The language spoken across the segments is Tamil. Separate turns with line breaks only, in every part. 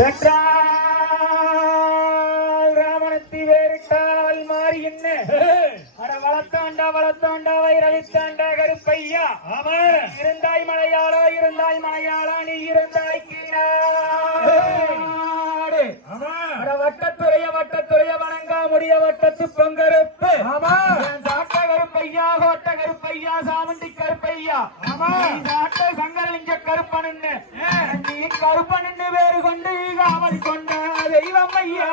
பெற்றால் ராமனத்தி வேறிட்டால் மாறி என்ன? அட வளர்த்தாண்டா வளர்த்தாண்டா வைரவித்தாண்டா கருப்பையா?
ஆமா
இருந்தாய் மலையாளா இருந்தாய் மலையாளா நீ இருந்தாய் கீழாடு அட வட்டத்துறைய வட்டத்துறைய வணங்கா முடிய வட்டத்து பொங்கருப்பு. சாட்ட கருப்பையா கோட்ட கருப்பையா சாமந்தி கருப்பையா? சாட்ட சங்கரலிங்க கருப்பனுன்னு நீ கொண்டு காவல் கொண்ட தெய்வம் ஐயா.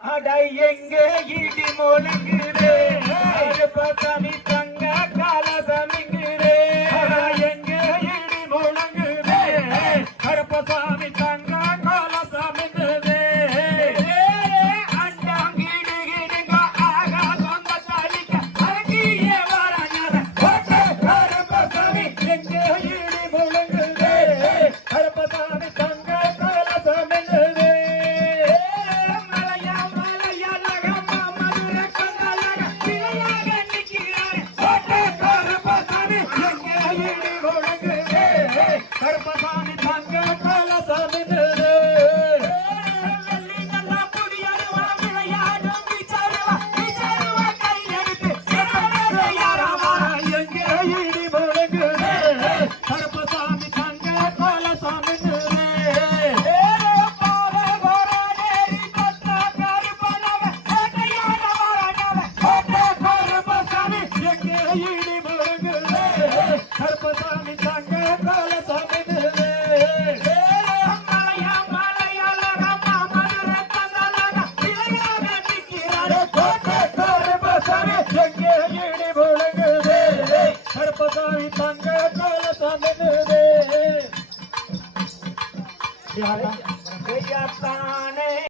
அட எங்கே இடி முழங்குதே இடி முழங்குதே கருப்பசாமி ताणे